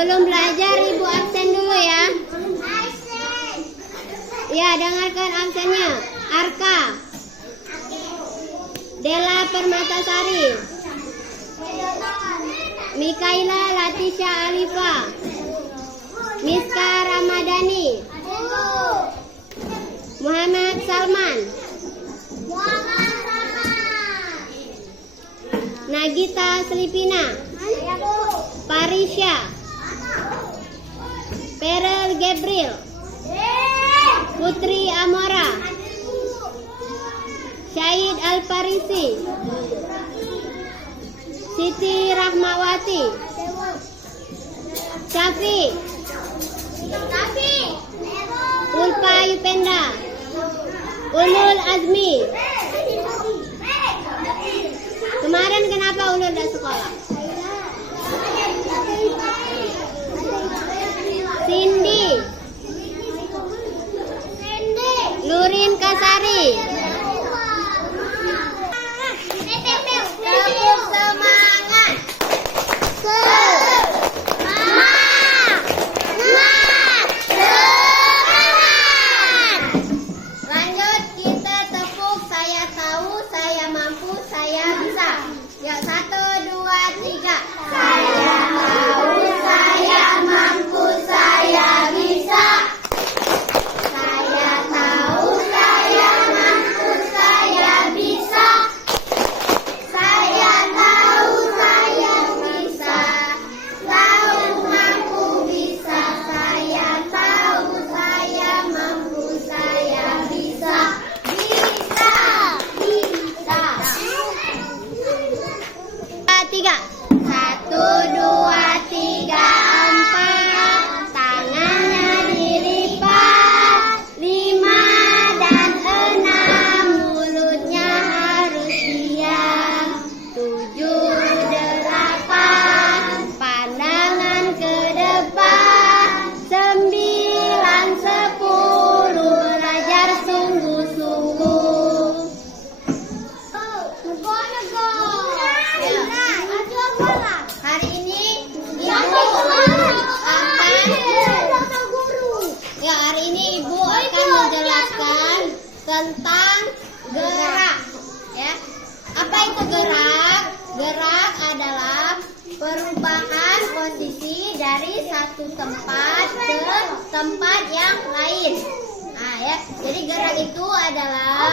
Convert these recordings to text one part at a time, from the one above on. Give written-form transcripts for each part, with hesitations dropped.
Sebelum belajar Ibu absen dulu ya. Ya, dengarkan absennya. Arka, Dela Permatasari, Mikaila Latisha Alifa, Miska Ramadhani, Muhammad Salman, Nagita Slipina, Parisha, Perel Gabriel, Putri Amora, Syahid Al-Farisi, Siti Rahmawati, Syafi, Ulfa Yupenda, Ulul Azmi. Kemarin kenapa Ulul tidak sekolah? Cindy, Lurin Kasari. Tepuk semangat. Lanjut, kita tepuk saya tahu, saya mampu, saya bisa. Yuk, 1, 2, 3. Saya tahu, saya mampu, saya bisa. Saya tahu, saya mampu, saya bisa. Saya tahu, saya bisa. Tahu, mampu, bisa. Saya tahu, saya mampu, saya bisa. Bisa. 3. 1, 2, 3, 4. Tangannya dilipat. 5 dan 6. Mulutnya harus diam. 7, 8. Pandangan ke depan. 9, 10. Belajar sungguh-sungguh. Hari ini Ibu akan menjelaskan tentang gerak, ya. Apa itu gerak? Gerak adalah perubahan posisi dari satu tempat ke tempat yang lain. Nah, ya. Jadi gerak itu adalah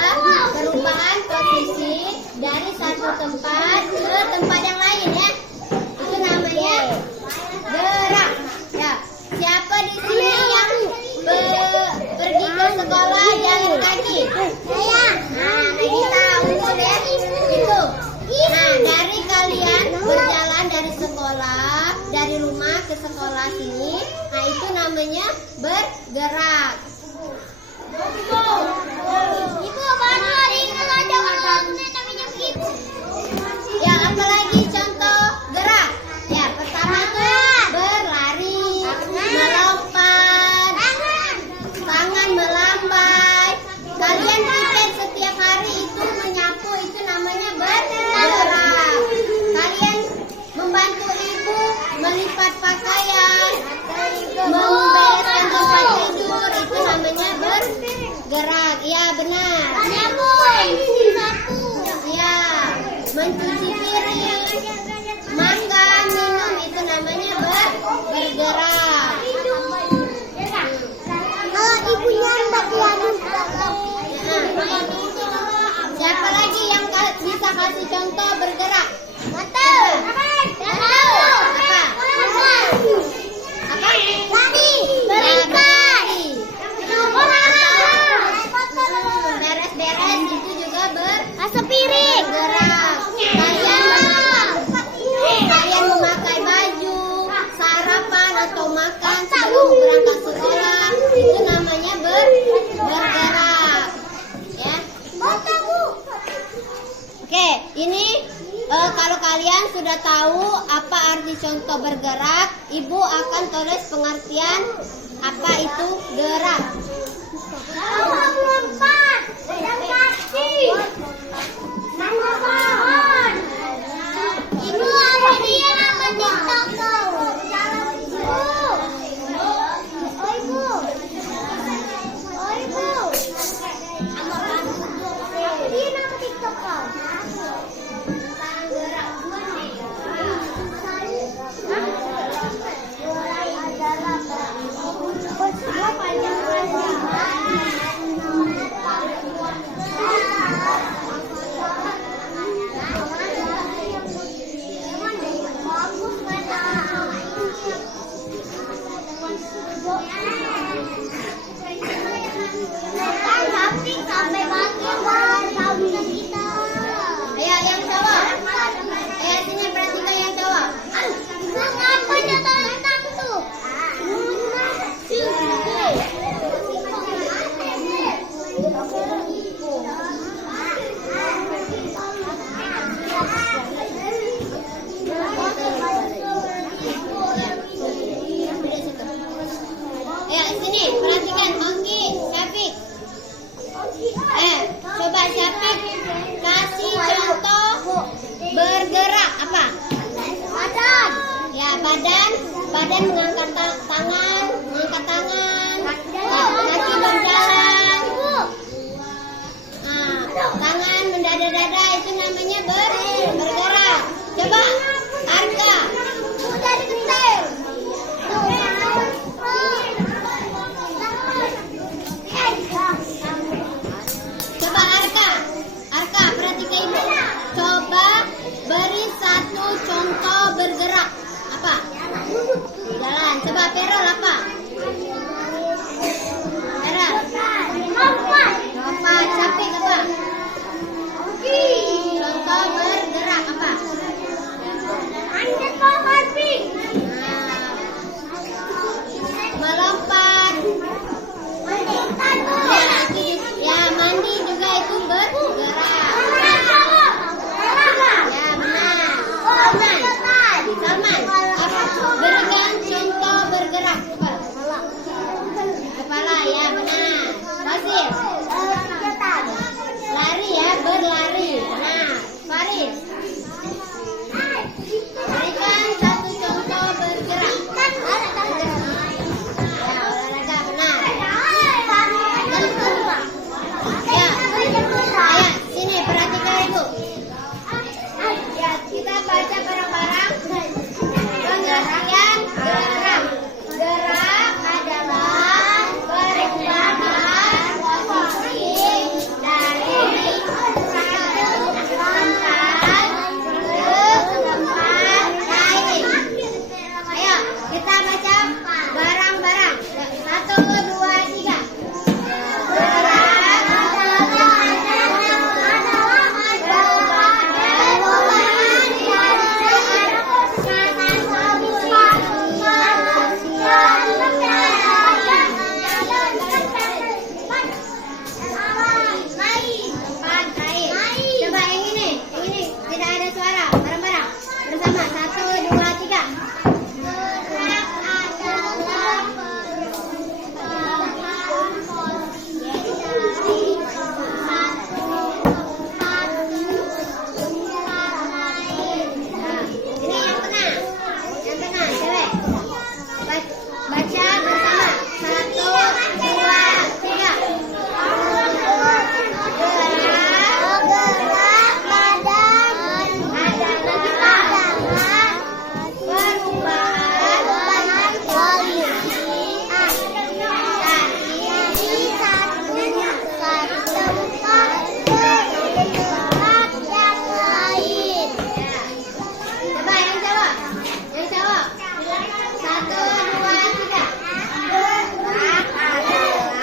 perubahan posisi dari satu tempat ke tempat yang lain, ya. Itu namanya gerak. Ya. Siapa di sini yang pergi ke sekolah jalan kaki? Saya. Nah, kita untuk ya itu. Nah, dari kalian berjalan dari sekolah, dari rumah ke sekolah sini, nah itu namanya bergerak. Ibu benar ini aja namanya begitu. Ya, apalagi contoh gerak. Ya, pertama tuh berlari, melompat, tangan melambai. Kalian pikir setiap hari itu menyapu itu namanya bergerak. Kalian membantu ibu melipat pakaian, membereskan tempat tidur, itu namanya bergerak. Ya, benar. Ya, mencuci piring, makan, minum, itu namanya bergerak. Kalau ibunya mbak Tianu. Siapa lagi yang bisa kasih contoh bergerak? Betul. Apa? Lari. Berlari. Beres-beres itu juga Masak piring. bergerak. Kalian memakai baju, sarapan atau makan sebelum berangkat sekolah, itu namanya bergerak. Ya. Oke, ini kalau kalian sudah tahu apa arti contoh bergerak, Ibu akan tulis pengertian apa itu gerak. Lompat. Kaki. Mana pohon. Ibu apa dia nama TikTok tuh? apa? Badan. Ya, badan mengangkat tangan, kaki berjalan. Nah, tangan mendada-dada itu namanya bergerak. Coba Arka. Udah diketel. Coba Arka perhatikan ibu. Coba beri satu contoh bergerak. Apa? Jalan. Coba Perol apa? Perol. Lompat. Capek apa? Contoh bergerak apa? Melompat. Ya, mandi juga itu bergerak. Ya, benar. Salman. Berikan contoh bergerak. Kepala, ya benar. Fasil. Lari ya, berlari. Nah, Faris. Berikan satu contoh bergerak. Ya, olahraga benar. Ya, ayo sini perhatikan ibu. Ya, kita baca bareng-bareng. Pengertian gerak. Gerak adalah perubahan posisi dari satu tempat ke tempat lain. Ayo, kita baca bareng-bareng. 1, 2, 3. Gerak tempat lain. Coba yang ini tidak ada suara. Bareng-bareng bersama. 1, 2, 3. Ini yang benar. Yang benar, cewek. Baca bersama. 1, 2, 3. Coba yang cowok. Yang cowok. 1, 2, 3.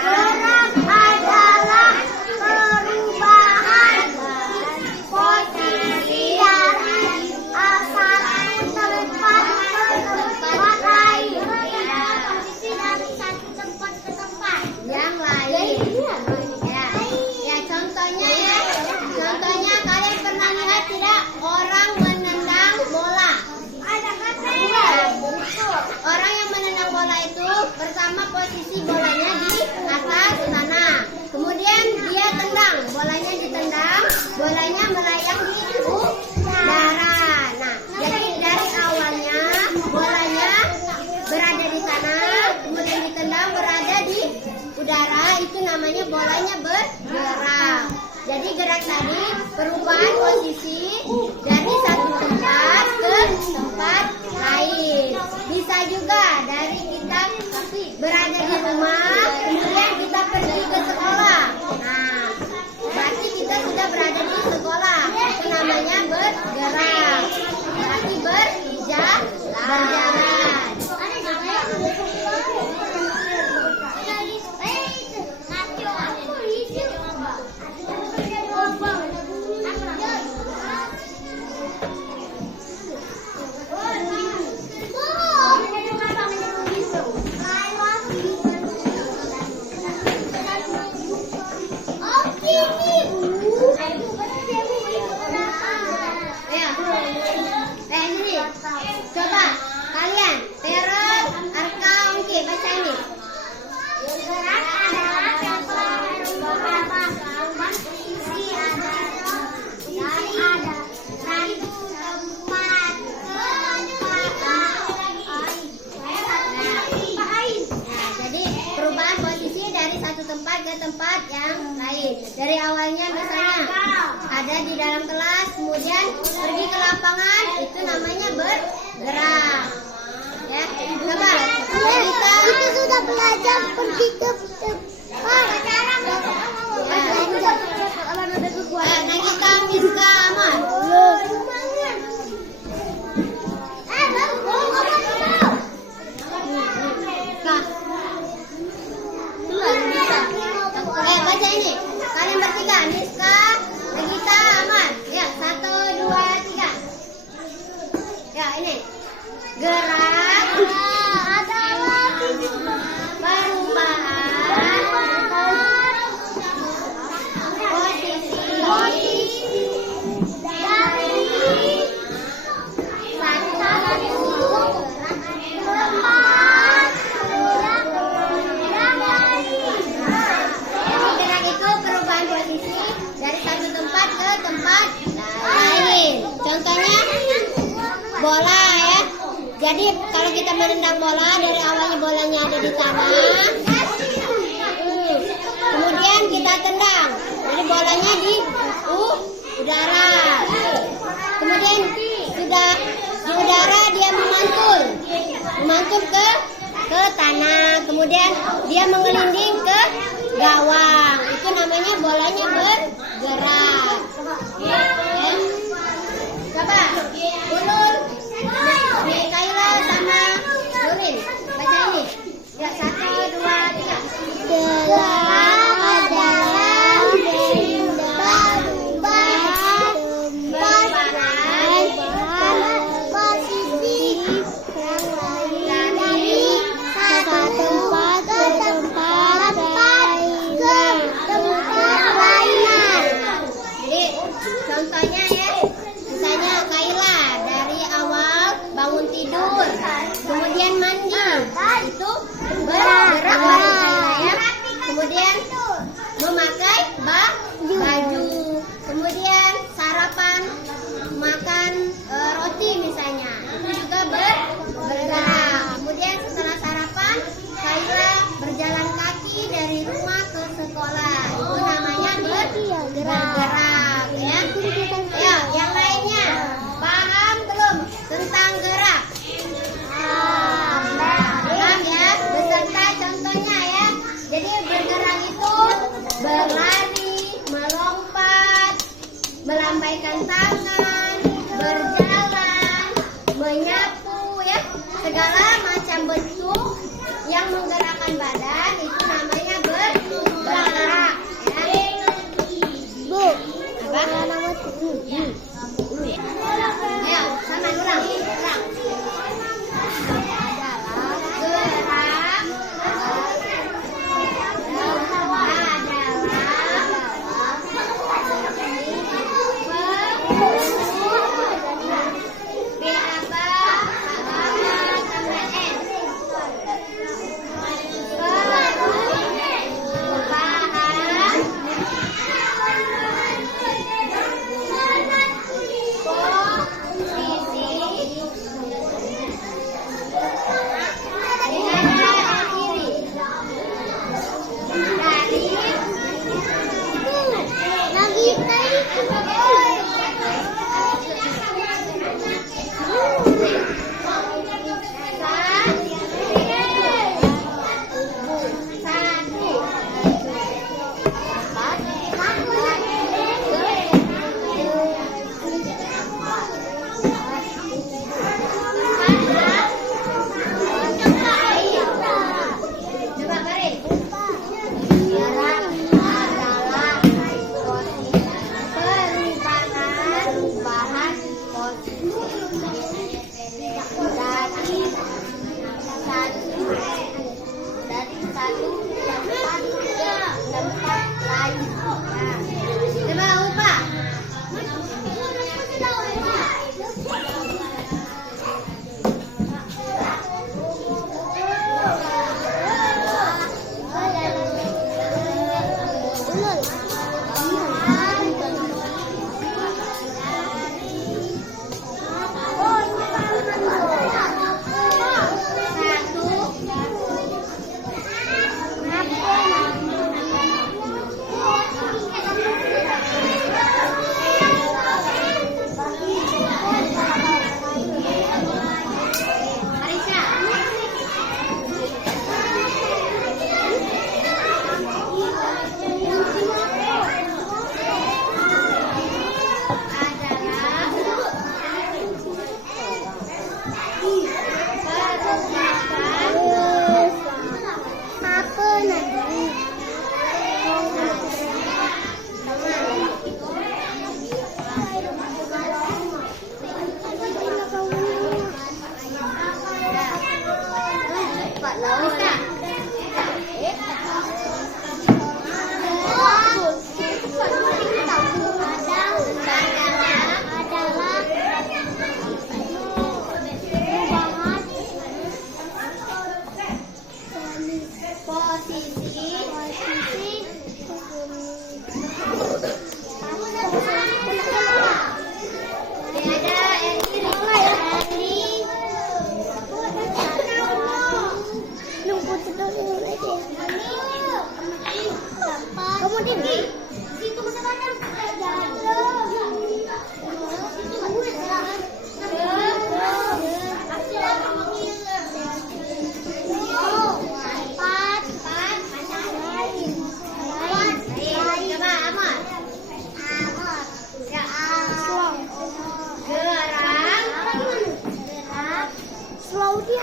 Gerak adalah perubahan posisi dari satu tempat ke tempat lain. Posisi dari satu tempat ke tempat Yang lain. Ya, contohnya ya. Contohnya kalian pernah lihat tidak orang menendang bola? Orang yang menendang bola itu pertama posisi bolanya di atas sana. Kemudian dia tendang, bolanya ditendang, bolanya melayang di udara. Nah, jadi dari awalnya bolanya berada di tanah, kemudian ditendang berada di udara, itu namanya bolanya bergerak. Jadi gerak tadi perubahan posisi dari satu tempat ke tempat lain. Bisa juga dari kita berada di rumah, kemudian kita pergi ke sekolah. Nah, berarti kita sudah berada di sekolah. Itu namanya bergerak. Berarti berjalan. awalnya misalnya ada di dalam kelas, kemudian pergi ke lapangan, itu namanya bergerak. Ya, coba kita Itu sudah belajar pergi ke tempat. Nagita Miska Ahmad. Baca ini. Kalian bertiga, Niska, Nagita, Ahmad. Ya, 1, 2, 3. Ya, ini. Gerak Adalah perubahan posisi dari gerak itu perubahan posisi dari satu tempat ke tempat lain. Contohnya bola ya. Jadi kalau kita menendang bola, dari awalnya bolanya ada di tanah, kemudian kita tendang, jadi bolanya di udara, kemudian sudah di udara dia memantul ke tanah, kemudian dia mengelinding ke gawang, itu namanya bolanya bergerak. Ya. Coba ulur nih Kayla sama Nurin, baca ini. Ya, 1, 2, 3. gerak adalah perubahan posisi dari satu tempat ke tempat lain. Jadi contohnya ya, misalnya Kayla dari awal bangun tidur, kemudian mandi, itu bergerak bagi Kayla ya. Kemudian memakai baju, kemudian sarapan, makan roti misalnya, itu juga bergerak. Kemudian setelah sarapan, Kayla berjalan kaki dari rumah ke sekolah, itu namanya bergerak ya. Ya, yang lainnya paham belum tentang gerak? Paham ya, beserta contohnya ya. Jadi bergerak itu berlari, melompat, melambaikan tangan, berjalan, menyapu ya, segala macam bentuk yang menggerakkan badan itu namanya bergerak ya. Bu, Apa? nama Ayo, sama ulang.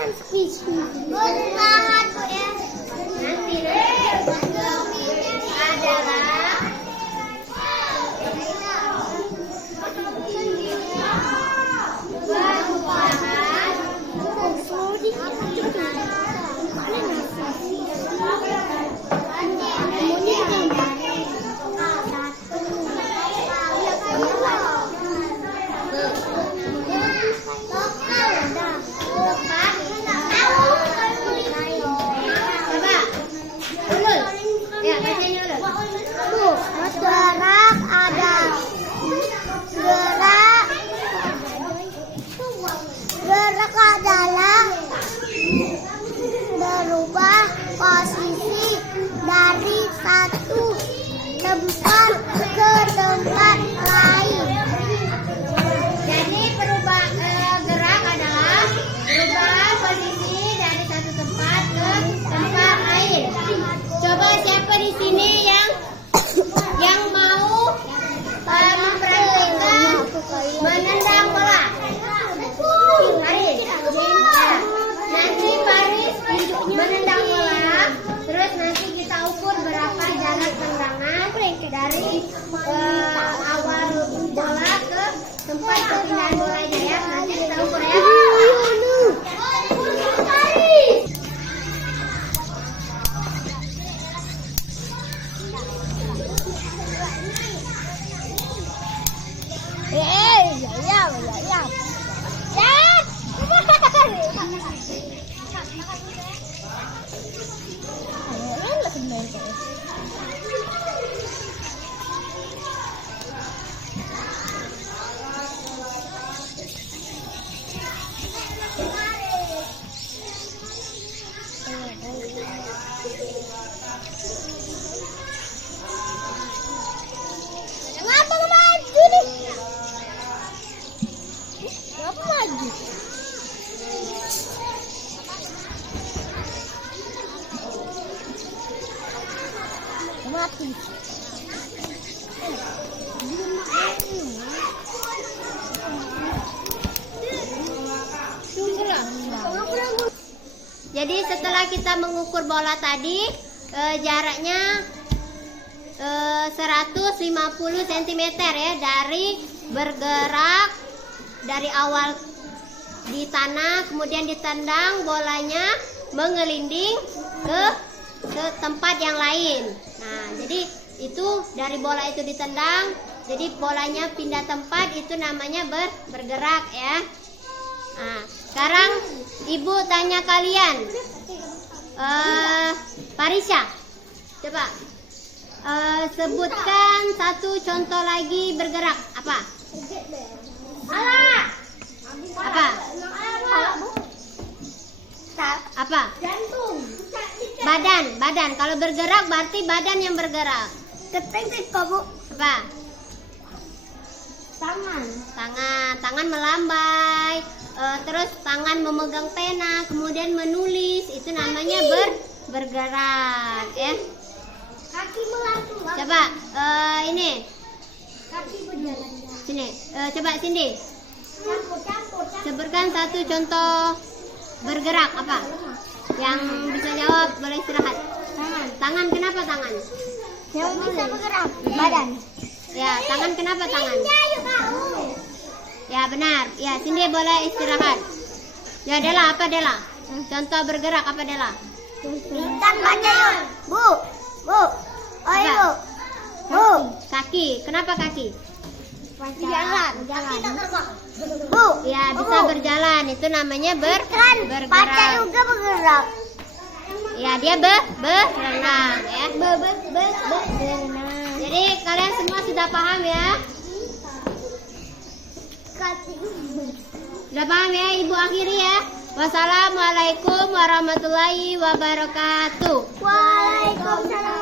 Bertahan ya. Nanti adalah gerak adalah berubah posisi dari satu tempat ke tempat lain. jadi gerak adalah berubah posisi dari satu tempat ke tempat lain. Coba siapa di sini yang mau mempraktikkan menendang bola? Paris. Ya. Nanti Paris menendang bola, terus nanti kita ukur berapa jarak tendangan dari awal bola ke tempat perpindahan bolanya ya. Nanti kita ukur ya. Kenapa maju nih? Kenapa maju? Mati. Jadi setelah kita mengukur bola tadi, jaraknya 150 cm ya, dari bergerak dari awal di tanah, kemudian ditendang, bolanya mengelinding ke tempat yang lain. Nah, jadi itu dari bola itu ditendang, jadi bolanya pindah tempat, itu namanya bergerak ya. Nah, sekarang Ibu tanya kalian, Parisya, coba sebutkan satu contoh lagi bergerak. Apa? Apa? Apa? Jantung. Badan. Kalau bergerak berarti badan yang bergerak. Ketik kamu. Apa? Tangan melambai. Terus tangan memegang pena, kemudian menulis, itu namanya bergerak ya. Kaki melambung. Coba ini Kaki berjalan. sini, coba Cindy Campur. sebutkan satu contoh bergerak. Apa yang bisa jawab? Boleh istirahat. Tangan kenapa tangan? Yang bisa bergerak. Badan. Ya, tangan kenapa tangan? Ya benar. Ya, Cindy boleh istirahat. Ya Dela, apa Dela? Contoh bergerak apa Dela? Ikan baca yuk. Bu. Ayo. Bu. Kaki. Kenapa kaki? Jalan. Bu. Ya bisa berjalan. Itu namanya bergerak. Baca juga bergerak. Ya dia berenang ya. Berenang. Jadi kalian semua sudah paham ya? Sudah paham ya? Ibu akhiri ya. Wassalamualaikum warahmatullahi wabarakatuh. Waalaikumsalam.